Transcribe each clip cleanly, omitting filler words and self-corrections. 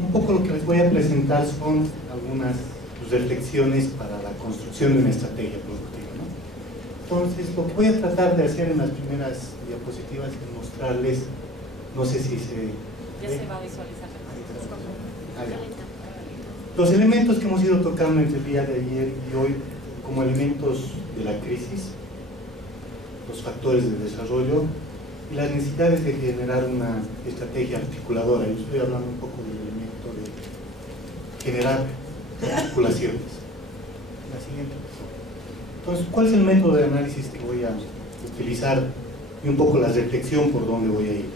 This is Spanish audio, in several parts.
Un poco lo que les voy a presentar son algunas reflexiones para la construcción de una estrategia productiva, ¿no? Entonces, lo que voy a tratar de hacer en las primeras diapositivas es mostrarles, no sé si se... Ya se va a visualizar. Los elementos que hemos ido tocando entre el día de ayer y hoy como elementos de la crisis, los factores de desarrollo y las necesidades de generar una estrategia articuladora. Yo estoy hablando un poco del elemento de generar articulaciones. La siguiente. Entonces, ¿cuál es el método de análisis que voy a utilizar y un poco la reflexión por dónde voy a ir?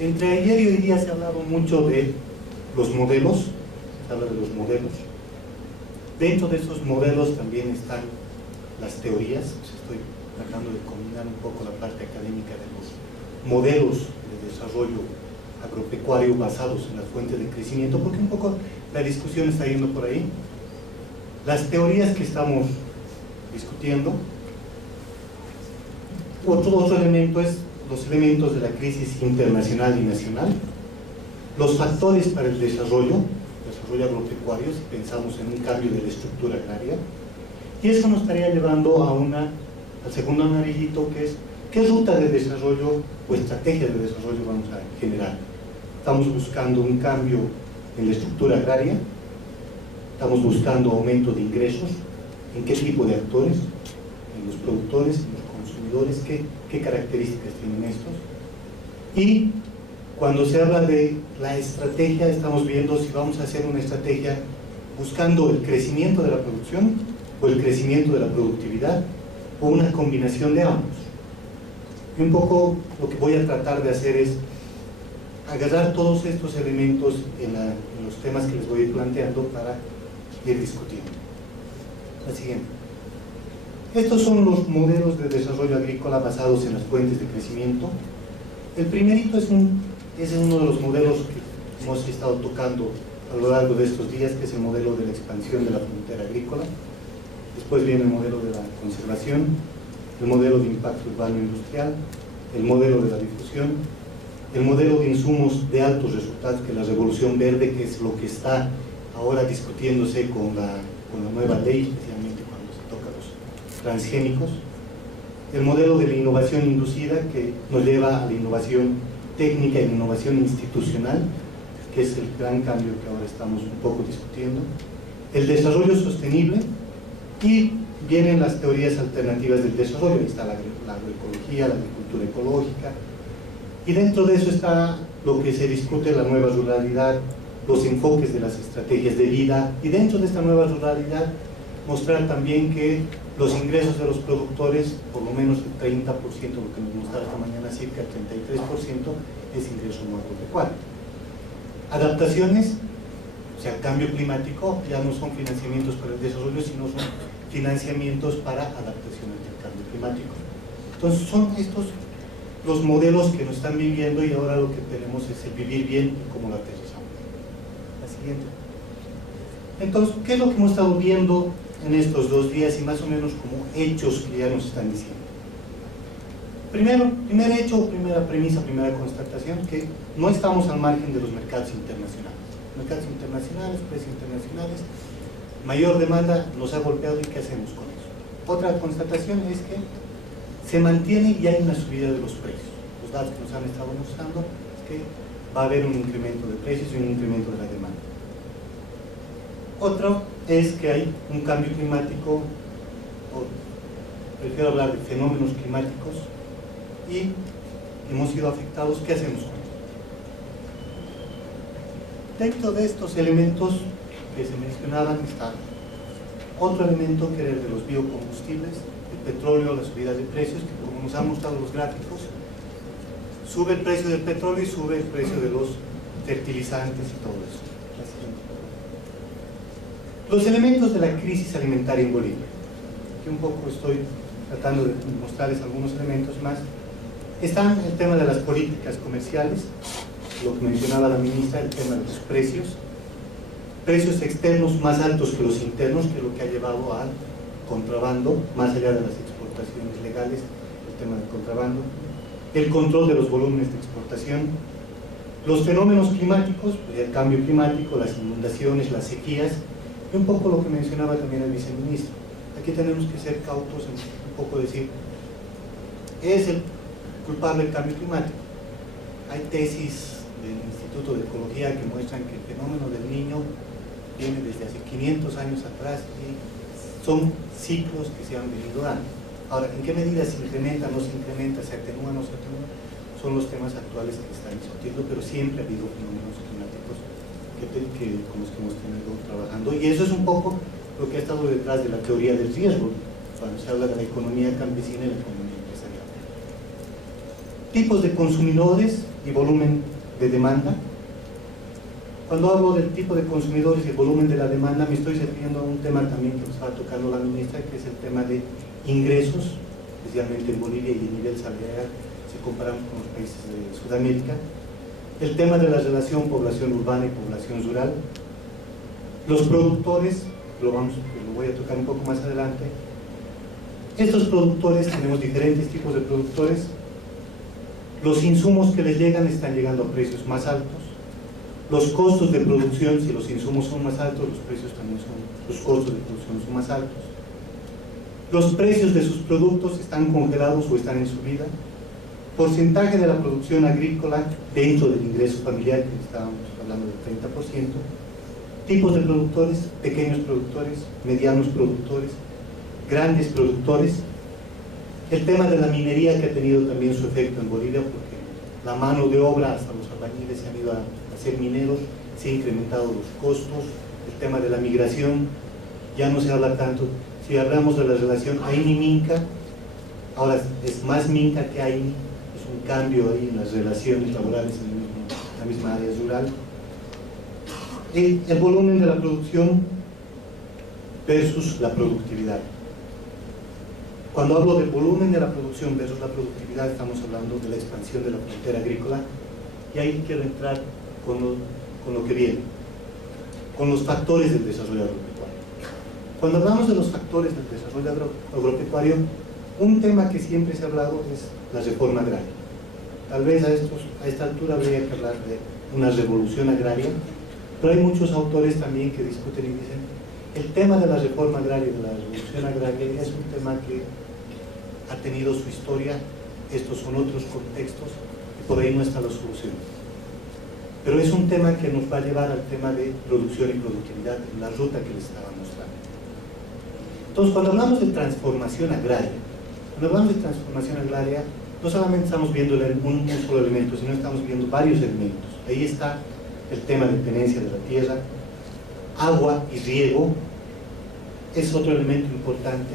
Entre ayer y hoy día se ha hablado mucho de los modelos, se habla de los modelos. Dentro de esos modelos también están las teorías. Estoy tratando de combinar un poco la parte académica de los modelos de desarrollo agropecuario basados en las fuentes de crecimiento, porque un poco la discusión está yendo por ahí. Las teorías que estamos discutiendo. Otro elemento es los elementos de la crisis internacional y nacional, los factores para el desarrollo agropecuario, si pensamos en un cambio de la estructura agraria, y eso nos estaría llevando al segundo amarillito, que es qué ruta de desarrollo o estrategia de desarrollo vamos a generar. Estamos buscando un cambio en la estructura agraria, estamos buscando aumento de ingresos, en qué tipo de actores, en los productores, en los consumidores, qué características tienen estos. Y cuando se habla de la estrategia, estamos viendo si vamos a hacer una estrategia buscando el crecimiento de la producción o el crecimiento de la productividad o una combinación de ambos. Y un poco lo que voy a tratar de hacer es agarrar todos estos elementos en los temas que les voy a ir planteando para ir discutiendo. La siguiente. Estos son los modelos de desarrollo agrícola basados en las fuentes de crecimiento. El primerito es uno de los modelos que hemos estado tocando a lo largo de estos días, que es el modelo de la expansión de la frontera agrícola. Después viene el modelo de la conservación, el modelo de impacto urbano industrial, el modelo de la difusión, el modelo de insumos de altos resultados, que es la revolución verde, que es lo que está ahora discutiéndose con la nueva ley, especialmente cuando se toca los transgénicos, el modelo de la innovación inducida, que nos lleva a la innovación técnica y la innovación institucional, que es el gran cambio que ahora estamos un poco discutiendo, el desarrollo sostenible, y vienen las teorías alternativas del desarrollo. Ahí está la agroecología, la agricultura ecológica, y dentro de eso está lo que se discute, la nueva ruralidad, los enfoques de las estrategias de vida, y dentro de esta nueva ruralidad mostrar también que los ingresos de los productores, por lo menos el 30%, lo que nos mostraba esta mañana, cerca del 33% es ingreso no agropecuario. Adaptaciones, o sea, cambio climático, ya no son financiamientos para el desarrollo, sino son financiamientos para adaptación al cambio climático. Entonces son estos los modelos que nos están viviendo, y ahora lo que tenemos es el vivir bien y cómo lo aterrizamos. La siguiente. Entonces, ¿qué es lo que hemos estado viendo en estos 2 días y más o menos como hechos que ya nos están diciendo? Primer hecho, primera premisa, primera constatación, que no estamos al margen de los mercados internacionales. Mercados internacionales, precios internacionales, mayor demanda nos ha golpeado, y ¿qué hacemos con eso? Otra constatación es que se mantiene y hay una subida de los precios. Los datos que nos han estado mostrando es que va a haber un incremento de precios y un incremento de la demanda. Otro es que hay un cambio climático, o prefiero hablar de fenómenos climáticos, y hemos sido afectados. ¿Qué hacemos con eso? Dentro de estos elementos que se mencionaban está otro elemento, que era el de los biocombustibles, el petróleo, la subida de precios, que como nos han mostrado los gráficos, sube el precio del petróleo y sube el precio de los fertilizantes y todo eso. Los elementos de la crisis alimentaria en Bolivia. Aquí un poco estoy tratando de mostrarles algunos elementos más. Están el tema de las políticas comerciales, lo que mencionaba la ministra, el tema de los precios externos más altos que los internos, que es lo que ha llevado al contrabando, más allá de las exportaciones legales, el tema del contrabando, el control de los volúmenes de exportación, Los fenómenos climáticos, pues el cambio climático, las inundaciones, las sequías, y un poco lo que mencionaba también el viceministro. Aquí tenemos que ser cautos en un poco decir, ¿es el culpable del cambio climático? Hay tesis del Instituto de Ecología que muestran que el fenómeno del Niño viene desde hace 500 años atrás y son ciclos que se han venido dando. Ahora, ¿en qué medida se incrementa, no se incrementa, se atenúa, no se atenúa? Son los temas actuales que están discutiendo, pero siempre ha habido fenómenos climáticos con los que hemos tenido trabajando, y eso es un poco lo que ha estado detrás de la teoría del riesgo cuando se habla de la economía campesina y la economía empresarial. Tipos de consumidores y volumen de demanda. Cuando hablo del tipo de consumidores y el volumen de la demanda, me estoy refiriendo a un tema también que estaba tocando la ministra, que es el tema de ingresos, especialmente en Bolivia y el nivel salarial si comparamos con los países de Sudamérica. El tema de la relación población urbana y población rural. Los productores, lo voy a tocar un poco más adelante. Estos productores, tenemos diferentes tipos de productores. Los insumos que les llegan están llegando a precios más altos. Los costos de producción, si los insumos son más altos, los precios también los costos de producción son más altos. Los precios de sus productos están congelados o están en subida. Porcentaje de la producción agrícola dentro del ingreso familiar, que estábamos hablando del 30%. Tipos de productores, pequeños productores, medianos productores, grandes productores. El tema de la minería, que ha tenido también su efecto en Bolivia, porque la mano de obra, hasta los albañiles se han ido a ser mineros, se han incrementado los costos. El tema de la migración, ya no se habla tanto. Si hablamos de la relación Aini-Minca, ahora es más Minca que Aini, es un cambio ahí en las relaciones laborales en la misma área rural. El volumen de la producción versus la productividad. Cuando hablo del volumen de la producción versus la productividad, estamos hablando de la expansión de la frontera agrícola, y ahí quiero entrar con lo que viene, con los factores del desarrollo agropecuario. Cuando hablamos de los factores del desarrollo agropecuario, un tema que siempre se ha hablado es la reforma agraria. Tal vez a esta altura habría que hablar de una revolución agraria, pero hay muchos autores también que discuten y dicen el tema de la reforma agraria y de la revolución agraria es un tema que ha tenido su historia, estos son otros contextos y por ahí no está la solución. Pero es un tema que nos va a llevar al tema de producción y productividad en la ruta que les estaba mostrando. Entonces, cuando hablamos de transformación agraria, no solamente estamos viendo un solo elemento, sino estamos viendo varios elementos. Ahí está el tema de tenencia de la tierra, agua y riego, es otro elemento importante,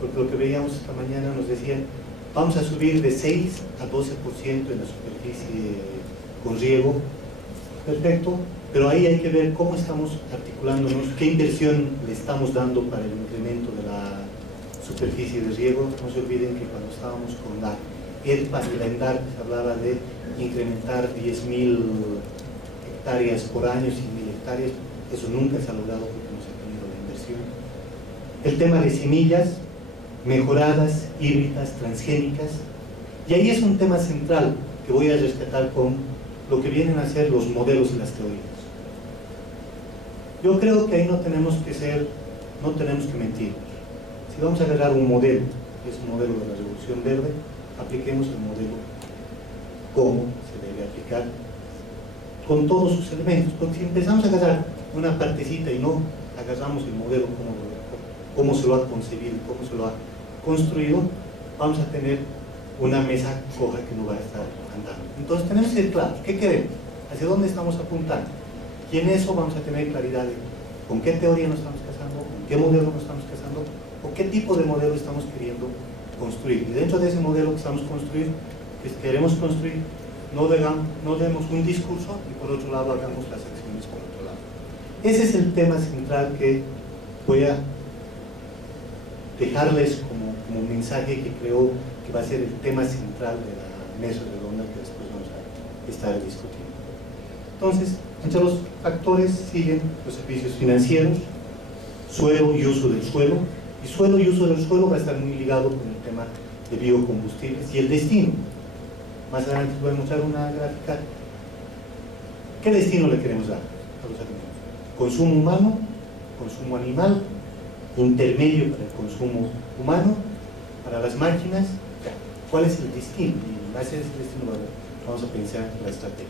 porque lo que veíamos esta mañana nos decían, vamos a subir de 6 a 12% en la superficie con riego, perfecto, pero ahí hay que ver cómo estamos articulándonos, qué inversión le estamos dando para el incremento de la superficie de riego. No se olviden que cuando estábamos con la ERPA y la ENDAR se hablaba de incrementar 10.000 hectáreas por año, 100.000 hectáreas, eso nunca se ha logrado porque no se ha tenido la inversión. El tema de semillas mejoradas, híbridas, transgénicas, y ahí es un tema central que voy a rescatar con lo que vienen a ser los modelos y las teorías. Yo creo que ahí no tenemos que mentir. Si vamos a agarrar un modelo, que es un modelo de la Revolución Verde, apliquemos el modelo como se debe aplicar con todos sus elementos, porque si empezamos a agarrar una partecita y no agarramos el modelo cómo se lo ha concebido, cómo se lo ha construido, vamos a tener una mesa coja que no va a estar andando. Entonces tenemos que ser claros, ¿qué queremos? ¿Hacia dónde estamos apuntando? Y en eso vamos a tener claridad de con qué teoría nos estamos casando, con qué modelo nos estamos casando, o qué tipo de modelo estamos queriendo construir. Y dentro de ese modelo que estamos que queremos construir, no demos un discurso y por otro lado hagamos las acciones por otro lado. Ese es el tema central que voy a dejarles como mensaje que creo que va a ser el tema central de la mesa redonda que después vamos a estar discutiendo. Entonces, entre los factores siguen los servicios financieros, suelo y uso del suelo, y suelo y uso del suelo va a estar muy ligado con el tema de biocombustibles y el destino. Más adelante les voy a mostrar una gráfica ¿Qué destino le queremos dar a los alimentos? Consumo humano, consumo animal, intermedio para el consumo humano, para las máquinas. ¿Cuál es el destino? Y en base a ese destino vamos a pensar la estrategia.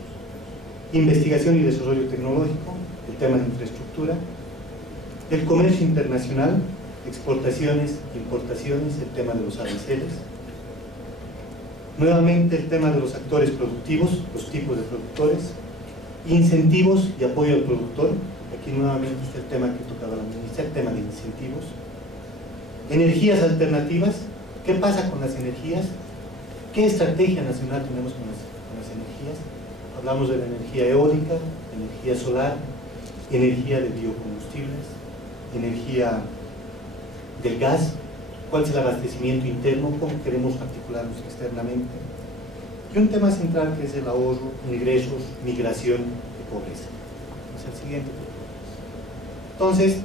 Investigación y desarrollo tecnológico, el tema de infraestructura, el comercio internacional, exportaciones, importaciones, el tema de los aranceles, nuevamente el tema de los actores productivos, los tipos de productores, incentivos y apoyo al productor. Aquí nuevamente está el tema que tocaba la ministra, el tema de incentivos, energías alternativas. ¿Qué pasa con las energías? ¿Qué estrategia nacional tenemos con las energías? Hablamos de la energía eólica, energía solar, energía de biocombustibles, energía del gas, cuál es el abastecimiento interno, cómo queremos articularnos externamente, y un tema central que es el ahorro, ingresos, migración y pobreza. Es el siguiente. Entonces,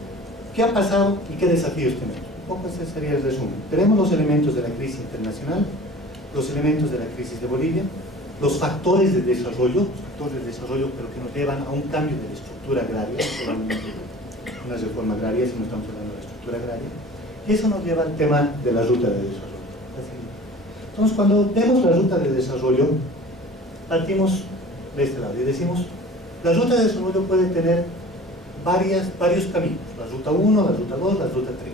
¿qué ha pasado y qué desafíos tenemos? Un poco ese sería el resumen. Tenemos los elementos de la crisis internacional, los elementos de la crisis de Bolivia, los factores de desarrollo, pero que nos llevan a un cambio de la estructura agraria, no solamente una reforma agraria, sino estamos hablando de la estructura agraria, y eso nos lleva al tema de la ruta de desarrollo. Entonces, cuando vemos la ruta de desarrollo, partimos de este lado y decimos, la ruta de desarrollo puede tener varios caminos, la ruta 1, la ruta 2, la ruta 3.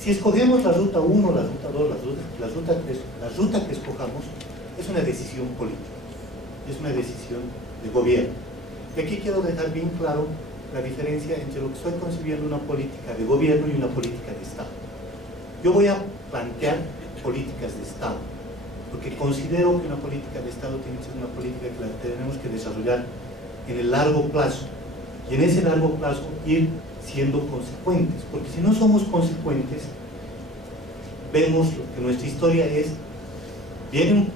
Si escogemos la ruta 1, la ruta 2, la ruta 3, la ruta que escojamos es una decisión política, es una decisión de gobierno. Y aquí quiero dejar bien claro la diferencia entre lo que estoy concibiendo una política de gobierno y una política de Estado. Yo voy a plantear políticas de Estado, porque considero que una política de Estado tiene que ser una política que la tenemos que desarrollar en el largo plazo, y en ese largo plazo ir siendo consecuentes, porque si no somos consecuentes, vemos lo que nuestra historia es, viene un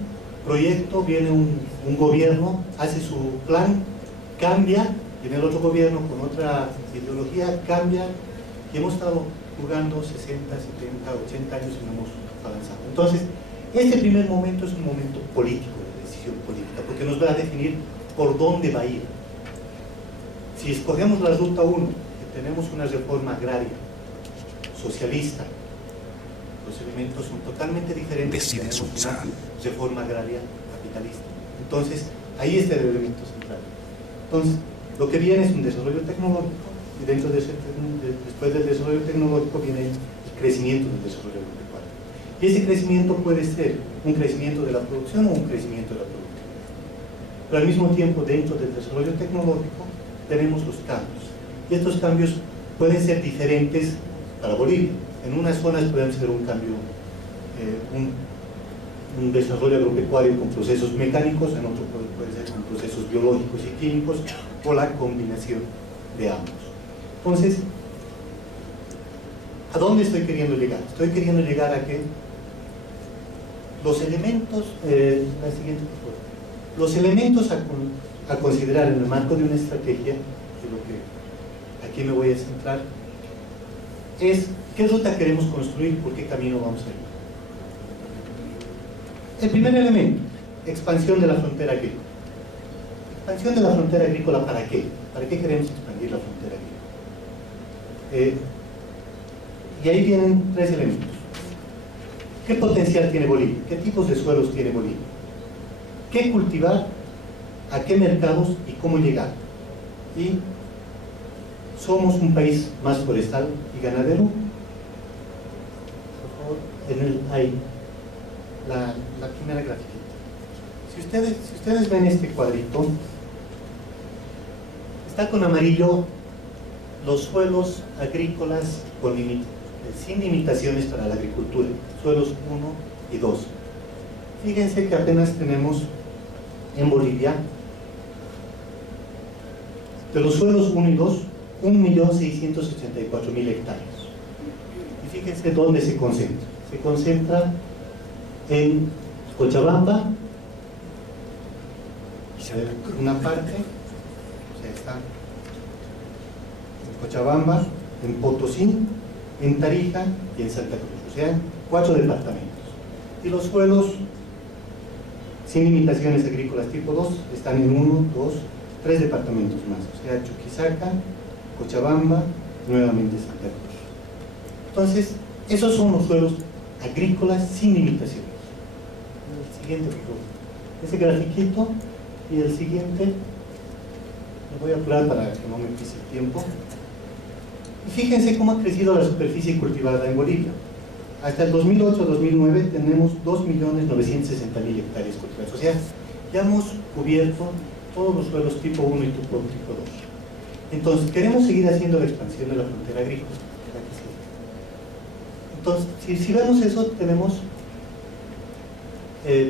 proyecto, viene un gobierno, hace su plan, cambia, viene el otro gobierno con otra ideología, cambia, y hemos estado jugando 60, 70, 80 años y no hemos avanzado. Entonces, este primer momento es un momento político, de decisión política, porque nos va a definir por dónde va a ir. Si escogemos la ruta 1, que tenemos una reforma agraria, socialista, los elementos son totalmente diferentes. Tenemos una reforma agraria capitalista. Entonces, ahí está el elemento central. Entonces, lo que viene es un desarrollo tecnológico, y dentro de después del desarrollo tecnológico viene el crecimiento del desarrollo agropecuario. Y ese crecimiento puede ser un crecimiento de la producción o un crecimiento de la productividad. Pero al mismo tiempo, dentro del desarrollo tecnológico, tenemos los cambios. Y estos cambios pueden ser diferentes para Bolivia. En unas zonas pueden ser un cambio, un desarrollo agropecuario con procesos mecánicos, en otro puede ser con procesos biológicos y químicos, o la combinación de ambos. Entonces, ¿a dónde estoy queriendo llegar? Estoy queriendo llegar a que los elementos, la siguiente, por favor. Los elementos a considerar en el marco de una estrategia, de lo que aquí me voy a centrar, es qué ruta queremos construir, por qué camino vamos a ir. El primer elemento, expansión de la frontera agrícola. Expansión de la frontera agrícola, ¿para qué? ¿Para qué queremos expandir la frontera agrícola? Y ahí vienen tres elementos. ¿Qué potencial tiene Bolivia? ¿Qué tipos de suelos tiene Bolivia? ¿Qué cultivar? ¿A qué mercados? ¿Y cómo llegar? Y somos un país más forestal y ganadero. Por favor, hay la primera gráfica. Si ustedes ven este cuadrito, está con amarillo los suelos agrícolas sin limitaciones para la agricultura, suelos 1 y 2. Fíjense que apenas tenemos en Bolivia, de los suelos 1 y 2, 1.684.000 hectáreas. Y fíjense dónde se concentra. Se concentra en Cochabamba, una parte, o sea, está en Cochabamba, en Potosí, en Tarija y en Santa Cruz, o sea, 4 departamentos. Y los suelos sin limitaciones agrícolas tipo 2 están en 1, 2, 3 departamentos más, o sea, Chuquisaca, Cochabamba, nuevamente Santa Cruz. Entonces, esos son los suelos agrícolas sin limitaciones. El siguiente, por favor. Ese grafiquito y el siguiente, lo voy a apurar para que no me pise el tiempo. Y fíjense cómo ha crecido la superficie cultivada en Bolivia. Hasta el 2008-2009 tenemos 2.960.000 hectáreas cultivadas. O sea, ya hemos cubierto todos los suelos tipo 1 y tipo 2. Entonces, queremos seguir haciendo la expansión de la frontera agrícola. Entonces, si vemos eso, tenemos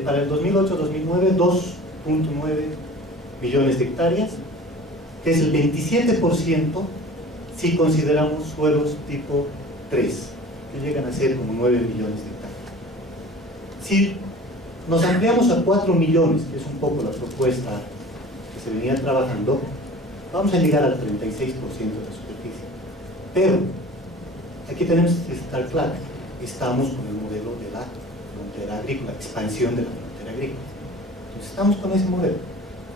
para el 2008-2009 2.9 millones de hectáreas, que es el 27% si consideramos suelos tipo 3, que llegan a ser como 9 millones de hectáreas. Si nos ampliamos a 4 millones, que es un poco la propuesta que se venía trabajando, vamos a llegar al 36% de la superficie. Pero aquí tenemos que estar claro, estamos con el modelo de la frontera agrícola, expansión de la frontera agrícola. Entonces estamos con ese modelo.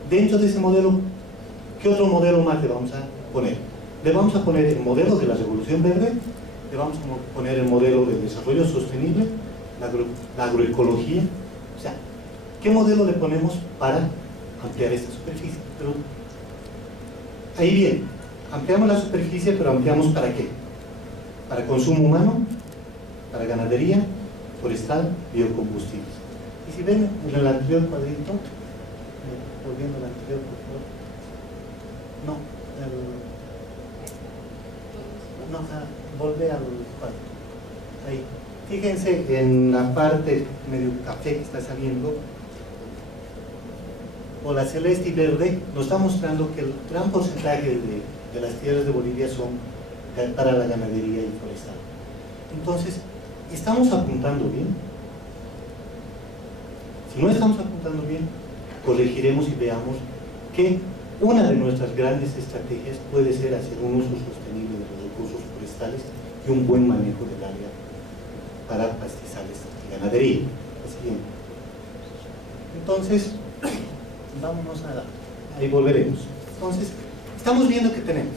Dentro de ese modelo, ¿qué otro modelo más le vamos a poner? Le vamos a poner el modelo de la Revolución Verde, le vamos a poner el modelo del desarrollo sostenible, la agroecología. O sea, ¿qué modelo le ponemos para ampliar esta superficie? Pero ahí bien, ampliamos la superficie, pero ampliamos ¿para qué? Para consumo humano, para ganadería, forestal, biocombustibles. Y si ven en el anterior cuadrito, volviendo al anterior, por favor. Volve al cuadro. Ahí. Fíjense en la parte medio café que está saliendo, o la celeste y verde, nos está mostrando que el gran porcentaje de las tierras de Bolivia son para la ganadería y forestal. Entonces, ¿estamos apuntando bien? Si no estamos apuntando bien, corregiremos y veamos que una de nuestras grandes estrategias puede ser hacer un uso sostenible de los recursos forestales y un buen manejo del área para pastizales y ganadería. Siguiente. Entonces, vámonos ahí volveremos. Entonces, estamos viendo que tenemos.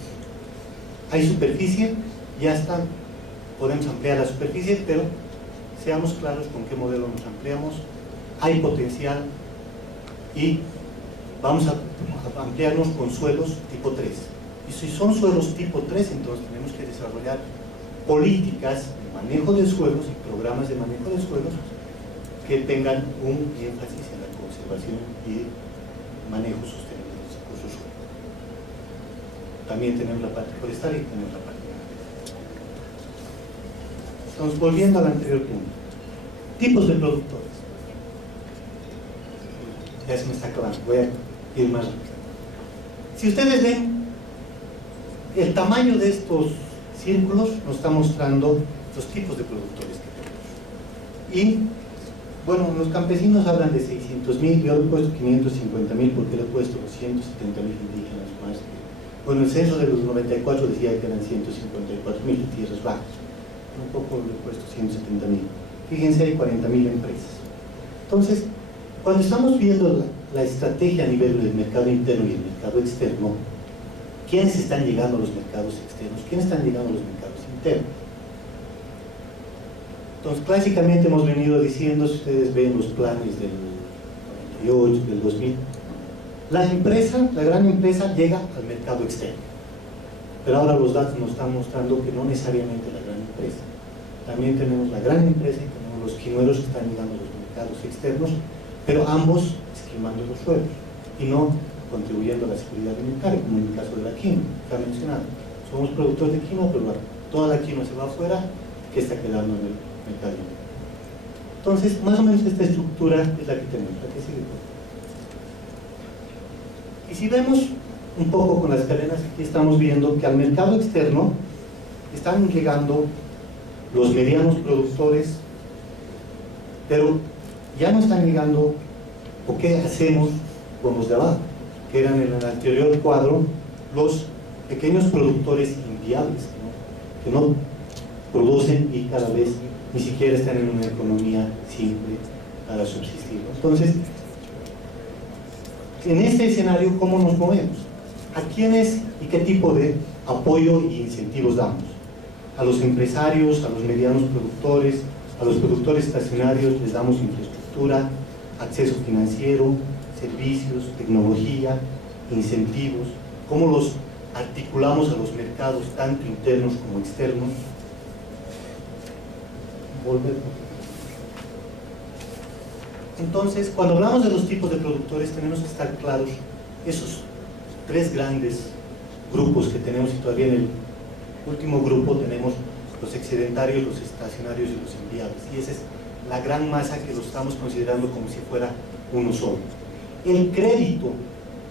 Hay superficie, ya está, podemos ampliar la superficie, pero seamos claros con qué modelo nos ampliamos. Hay potencial y vamos a ampliarnos con suelos tipo 3. Y si son suelos tipo 3, entonces tenemos que desarrollar políticas de manejo de suelos y programas de manejo de suelos que tengan un énfasis en la conservación y manejo sostenible de los recursos suelos. También tenemos la parte forestal y tenemos la parte ganadera. Estamos volviendo al anterior punto. Tipos de productores. Ya se me está acabando, voy a ir más rápido. Si ustedes ven, el tamaño de estos círculos nos está mostrando los tipos de productores que tenemos. Y, bueno, los campesinos hablan de 600.000, yo le he puesto 550.000 porque le he puesto 270.000 indígenas más. Bueno, el censo de los 94 decía que eran 154.000 de tierras bajas. Un poco le he puesto 170.000. Fíjense, hay 40.000 empresas. Entonces, cuando estamos viendo la estrategia a nivel del mercado interno y el mercado externo, ¿quiénes están llegando a los mercados externos? ¿Quiénes están llegando a los mercados internos? Entonces, clásicamente hemos venido diciendo, si ustedes ven los planes del 98, del 2000, la gran empresa llega al mercado externo. Pero ahora los datos nos están mostrando que no necesariamente la gran empresa. También tenemos la gran empresa y tenemos los quinueros que están llegando a los mercados externos, pero ambos esquimando los suelos y no contribuyendo a la seguridad alimentaria, como en el caso de la quinoa, que ha mencionado. Somos productores de quinoa, pero toda la quinoa se va afuera, que está quedando en el mercado. Entonces, más o menos esta estructura es la que tenemos. ¿La que sigue? Y si vemos un poco con las cadenas, aquí estamos viendo que al mercado externo están llegando los medianos productores, pero ya no están llegando, ¿o qué hacemos con los de abajo? Que eran en el anterior cuadro los pequeños productores inviables, que no producen y cada vez ni siquiera están en una economía simple para subsistir. Entonces, en este escenario, ¿cómo nos movemos? ¿A quiénes y qué tipo de apoyo y incentivos damos? A los empresarios, a los medianos productores, a los productores estacionarios les damos infraestructura, acceso financiero, servicios, tecnología, incentivos. ¿Cómo los articulamos a los mercados, tanto internos como externos? Entonces, cuando hablamos de los tipos de productores, tenemos que estar claros esos tres grandes grupos que tenemos, y todavía en el último grupo tenemos los excedentarios, los estacionarios y los enviables, y esa es la gran masa que lo estamos considerando como si fuera uno solo. El crédito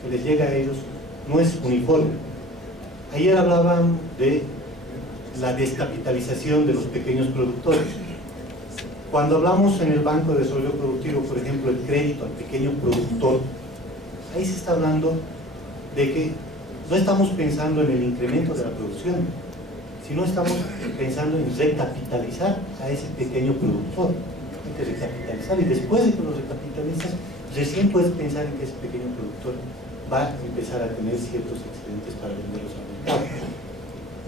que les llega a ellos no es uniforme. Ayer hablaban de la descapitalización de los pequeños productores. Cuando hablamos en el Banco de Desarrollo Productivo, por ejemplo, el crédito al pequeño productor, ahí se está hablando de que no estamos pensando en el incremento de la producción, sino estamos pensando en recapitalizar a ese pequeño productor. Hay que recapitalizar, y después de que lo recapitalizas, recién puedes pensar en que ese pequeño productor va a empezar a tener ciertos excedentes para venderlos al mercado.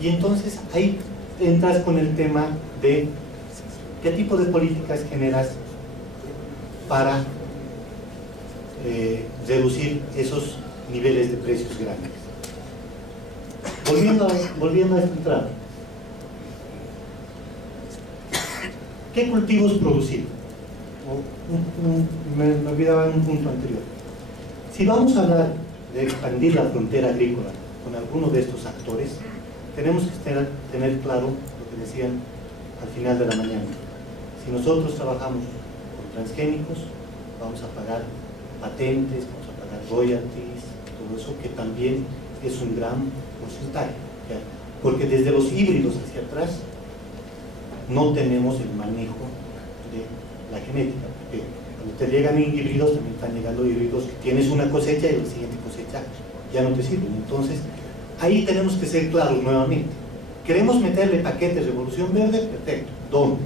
Y entonces ahí entras con el tema de qué tipo de políticas generas para reducir esos niveles de precios grandes. Volviendo a esta entrada, ¿qué cultivos producir? Me olvidaba en un punto anterior. Si vamos a hablar de expandir la frontera agrícola con alguno de estos actores, tenemos que tener claro lo que decían al final de la mañana. Si nosotros trabajamos con transgénicos, vamos a pagar patentes, vamos a pagar royalties, todo eso, que también es un gran porcentaje, ¿ya? Porque desde los híbridos hacia atrás no tenemos el manejo de la genética, porque cuando te llegan híbridos, también están llegando híbridos que tienes una cosecha y la siguiente cosecha ya no te sirven. Entonces ahí tenemos que ser claros nuevamente. ¿Queremos meterle paquetes de Revolución Verde? Perfecto. ¿Dónde?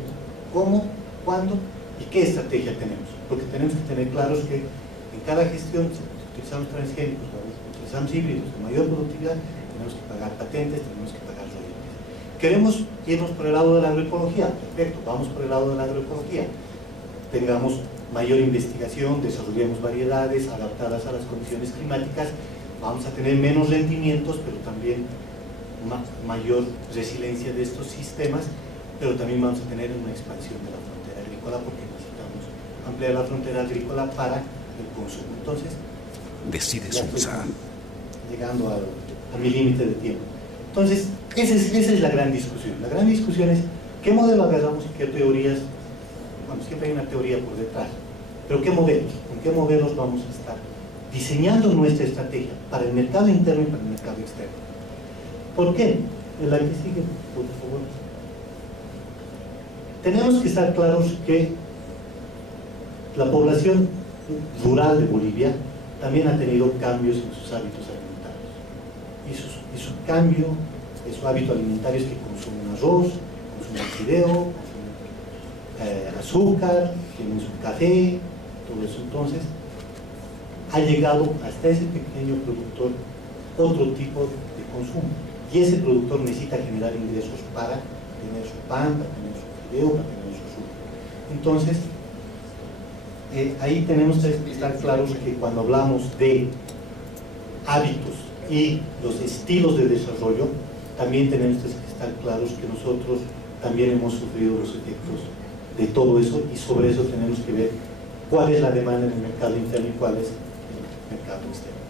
¿Cómo? ¿Cuándo? ¿Y qué estrategia tenemos? Porque tenemos que tener claros que en cada gestión, si utilizamos transgénicos, utilizamos híbridos de mayor productividad, tenemos que pagar patentes, tenemos que pagar royalties. ¿Queremos irnos por el lado de la agroecología? Perfecto, vamos por el lado de la agroecología. Tengamos mayor investigación, desarrollemos variedades adaptadas a las condiciones climáticas, vamos a tener menos rendimientos, pero también mayor resiliencia de estos sistemas, pero también vamos a tener una expansión de la frontera agrícola, porque necesitamos ampliar la frontera agrícola para el consumo. Entonces, decide Sulsa. Llegando a mi límite de tiempo. Entonces, esa es la gran discusión. La gran discusión es qué modelo agarramos y qué teorías. Bueno, siempre hay una teoría por detrás, pero qué modelos, con qué modelos vamos a estar diseñando nuestra estrategia para el mercado interno y para el mercado externo. ¿Por qué? En la que sigue, por favor. Tenemos que estar claros que la población rural de Bolivia también ha tenido cambios en sus hábitos alimentarios. Y su cambio de su hábito alimentario es que consumen arroz, consumen fideo, consumen azúcar, tienen su café, todo eso. Entonces, ha llegado hasta ese pequeño productor otro tipo de consumo. Y ese productor necesita generar ingresos para tener su pan, para tener su fideo, para tener su azúcar. Entonces, ahí tenemos que estar claros que cuando hablamos de hábitos y los estilos de desarrollo, también tenemos que estar claros que nosotros también hemos sufrido los efectos de todo eso, y sobre eso tenemos que ver cuál es la demanda en el mercado interno y cuál es el mercado externo.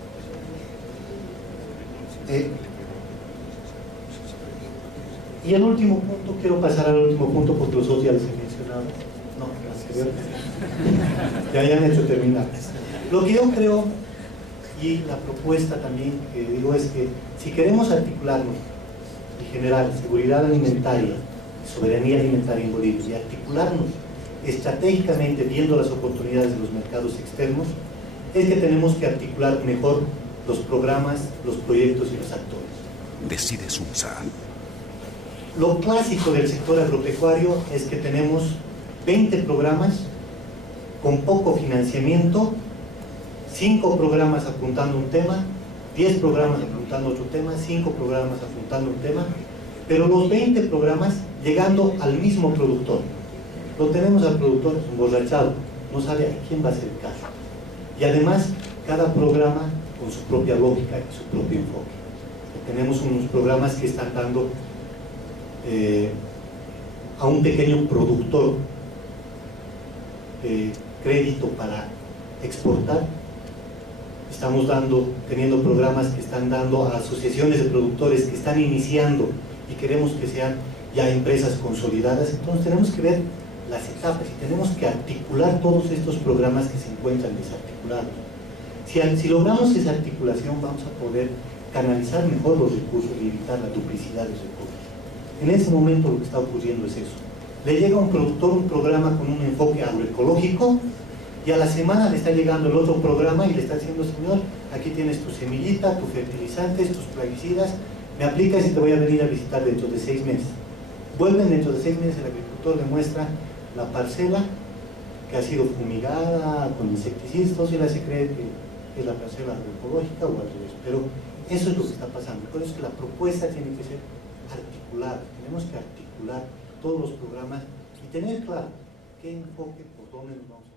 Y el último punto, quiero pasar al último punto porque los otros ya les he mencionado. No, gracias. Ya han hecho terminar. Lo que yo creo, y la propuesta también que digo, es que si queremos articularnos y generar seguridad alimentaria, soberanía alimentaria en Bolivia, y articularnos estratégicamente viendo las oportunidades de los mercados externos, es que tenemos que articular mejor los programas, los proyectos y los actores. Decide Sulsa. Lo clásico del sector agropecuario es que tenemos 20 programas con poco financiamiento, 5 programas apuntando un tema 10 programas apuntando otro tema, 5 programas apuntando un tema, pero los 20 programas llegando al mismo productor. Lo tenemos al productor emborrachado, no sabe a quién va a hacer caso. Y además, cada programa con su propia lógica y su propio enfoque. Tenemos unos programas que están dando a un pequeño productor crédito para exportar. Estamos teniendo programas que están dando a asociaciones de productores que están iniciando y queremos que sean ya empresas consolidadas. Entonces tenemos que ver las etapas y tenemos que articular todos estos programas que se encuentran desarticulados. Si logramos esa articulación, vamos a poder canalizar mejor los recursos y evitar la duplicidad de recursos. En ese momento lo que está ocurriendo es eso. Le llega a un productor un programa con un enfoque agroecológico y a la semana le está llegando el otro programa y le está diciendo: señor, aquí tienes tu semillita, tus fertilizantes, tus plaguicidas, me aplicas y te voy a venir a visitar dentro de 6 meses. Vuelven dentro de 6 meses, el agricultor le muestra la parcela que ha sido fumigada con insecticidas, entonces él se cree que es la parcela agroecológica o al revés, pero eso es lo que está pasando. Por eso es que la propuesta tiene que ser articulada, tenemos que articular todos los programas y tener claro qué enfoque, por dónde nos vamos a